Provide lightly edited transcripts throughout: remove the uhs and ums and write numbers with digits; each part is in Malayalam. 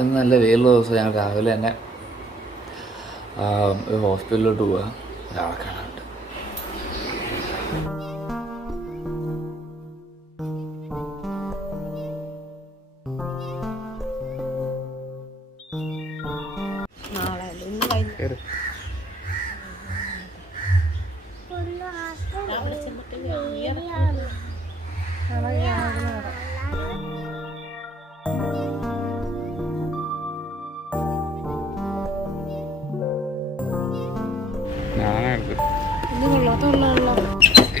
ഇന്ന് നല്ല വെയിലുള്ള ദിവസം ഞങ്ങൾ രാവിലെ തന്നെ ഒരു ഹോസ്പിറ്റലിലോട്ട് പോവുക. ഒരാളെ കാണാനുണ്ട്.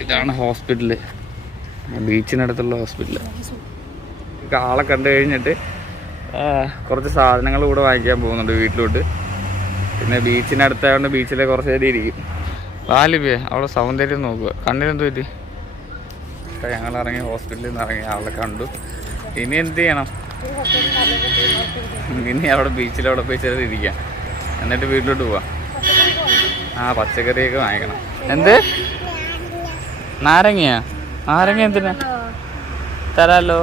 ഇതാണ് ഹോസ്പിറ്റല്, ബീച്ചിനടുത്തുള്ള ഹോസ്പിറ്റല്. ആളെ കണ്ടു കഴിഞ്ഞിട്ട് കുറച്ച് സാധനങ്ങൾ കൂടെ വാങ്ങിക്കാൻ പോകുന്നുണ്ട് വീട്ടിലോട്ട്. പിന്നെ ബീച്ചിനടുത്തായതുകൊണ്ട് ബീച്ചിലെ കുറച്ച് നേരം ഇരിക്കും. വാലിബേ അവിടെ സൗന്ദര്യം നോക്കുക. കണ്ണിനെന്ത് പറ്റി? ഞങ്ങൾ ഇറങ്ങി, ഹോസ്പിറ്റലിൽ നിന്ന് ഇറങ്ങി, ആളെ കണ്ടു. ഇനി എന്ത് ചെയ്യണം? ഇനി അവിടെ ബീച്ചിലവിടെ പോയി ചെറുത് ഇരിക്കാം, എന്നിട്ട് വീട്ടിലോട്ട് പോവാം. പച്ചക്കറിയൊക്കെ വാങ്ങിക്കണം. എന്ത് നാരങ്ങയാ? നാരങ്ങ എന്തിനാ? തരാലോ.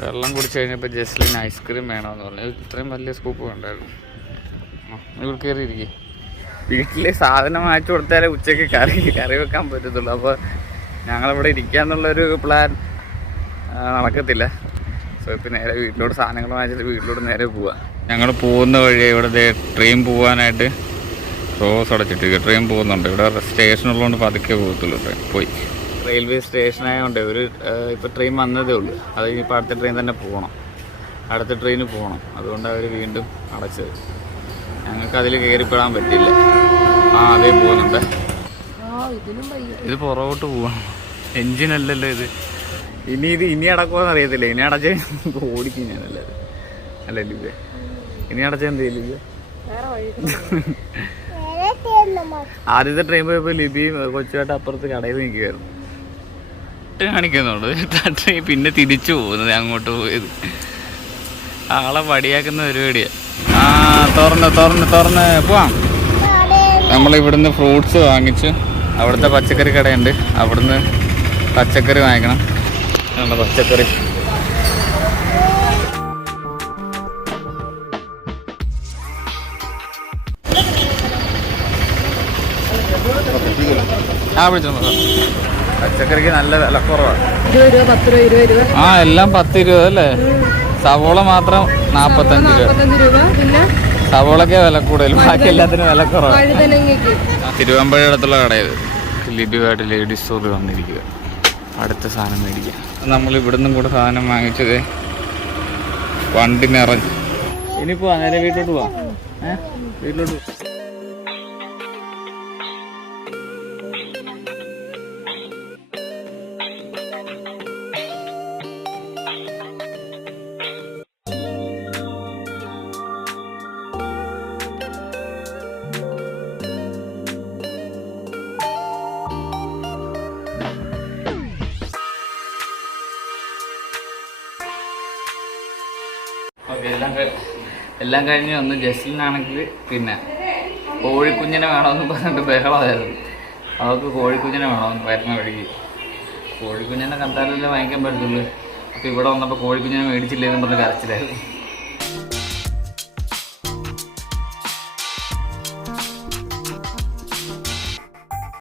വെള്ളം കുടിച്ച് കഴിഞ്ഞപ്പോൾ ജസ്ലിന് ഐസ്ക്രീം വേണമെന്ന് പറഞ്ഞു. ഇത്രയും വലിയ സ്കൂപ്പ് വേണ്ടായിരുന്നു. ഇവിടെ കയറിയിരിക്കും. വീട്ടിൽ സാധനം വാങ്ങിച്ചു കൊടുത്താലേ ഉച്ചയ്ക്ക് കറി വെക്കാൻ പറ്റത്തുള്ളൂ. അപ്പോൾ ഞങ്ങളിവിടെ ഇരിക്കാന്നുള്ളൊരു പ്ലാൻ നടക്കത്തില്ല. സോ ഇപ്പം നേരെ വീട്ടിലോട്ട് സാധനങ്ങൾ വാങ്ങിച്ചിട്ട് വീട്ടിലോട്ട് നേരെ പോവുക. ഞങ്ങൾ പോകുന്ന വഴി ഇവിടെ ട്രെയിൻ പോകാനായിട്ട് റോസ് അടച്ചിട്ട് ട്രെയിൻ പോകുന്നുണ്ട്. ഇവിടെ സ്റ്റേഷനുള്ളതുകൊണ്ട് പതുക്കെ പോകത്തുള്ളൂ. ട്രെയിൻ പോയി റെയിൽവേ സ്റ്റേഷനായതുകൊണ്ട് ഇപ്പോൾ ട്രെയിൻ വന്നതേ ഉള്ളൂ. അത് ഇനിയിപ്പോൾ അടുത്ത ട്രെയിൻ തന്നെ പോകണം, അടുത്ത ട്രെയിന് പോകണം. അതുകൊണ്ട് അവർ വീണ്ടും അടച്ചത്. ഞങ്ങൾക്ക് അതിൽ കയറിപ്പെടാൻ പറ്റില്ല. അതേ പോകുന്നുണ്ട്. ഇത് പുറകോട്ട് പോകണം. എൻജിനല്ലല്ലോ ഇത്. ഇനി അടക്കുമെന്ന് അറിയത്തില്ല. ഇനി അടച്ച ഓടിക്കും ഞാനല്ലേ. അല്ല ലിബേ, ഇനി അടച്ച എന്ത് ചെയ്യില്ല. ആദ്യത്തെ ട്രെയിൻ പോയപ്പോൾ ലിബിയും കൊച്ചുമായിട്ട് അപ്പുറത്ത് കടയിൽ നിൽക്കുകയായിരുന്നു. കാണിക്കുന്നുള്ളൂ. ട്രെയിൻ പിന്നെ തിരിച്ചു പോകുന്നത് അങ്ങോട്ട് പോയത്. ആളെ പടിയാക്കുന്ന പരിപാടിയാ. തുറന്ന് പോവാം. നമ്മളിവിടുന്ന് ഫ്രൂട്ട്സ് വാങ്ങിച്ചു. അവിടുത്തെ പച്ചക്കറി കടയുണ്ട്, അവിടുന്ന് പച്ചക്കറി വാങ്ങിക്കണം. പച്ചക്കറി വിളിച്ചോ. പച്ചക്കറിക്ക് നല്ല വിലക്കുറവാണ്. 20 രൂപ, 10 രൂപ, 20 രൂപ. എല്ലാം 10 രൂപ അല്ലേ? സവോള മാത്രം 45 രൂപ. പിന്നെ സവോളക്കെ വില കൂടുതൽ, ബാക്കി എല്ലാത്തിനും വില കുറവാണ്. തിരുവമ്പഴ അടുത്തുള്ള കടയത്. ലിബിയുമായിട്ട് ലേഡീസ് സ്റ്റോറിൽ വന്നിരിക്കുക, അടുത്ത സാധനം മേടിക്കുക. നമ്മൾ ഇവിടുന്നും കൂടെ സാധനം വാങ്ങിച്ചത് വണ്ടി നിറഞ്ഞു. ഇനിയിപ്പോ നേരെ വീട്ടിലോട്ട് പോവാം. വീട്ടിലോട്ട് എല്ലാം കഴിഞ്ഞ് വന്ന്. ജസ്ലിനാണെങ്കിൽ പിന്നെ കോഴിക്കുഞ്ഞിനെ വേണമെന്ന് പറഞ്ഞിട്ട് ബഹളമായിരുന്നു. അവർക്ക് കോഴിക്കുഞ്ഞിനെ വേണമെന്ന് വരുന്ന വഴിക്ക്. കോഴിക്കുഞ്ഞിനെ കണ്ടാലല്ലേ വാങ്ങിക്കാൻ പറ്റത്തുള്ളൂ. അപ്പോൾ ഇവിടെ വന്നപ്പോൾ കോഴിക്കുഞ്ഞിനെ മേടിച്ചില്ലേന്ന് പറഞ്ഞ് കരച്ചിലായിരുന്നു.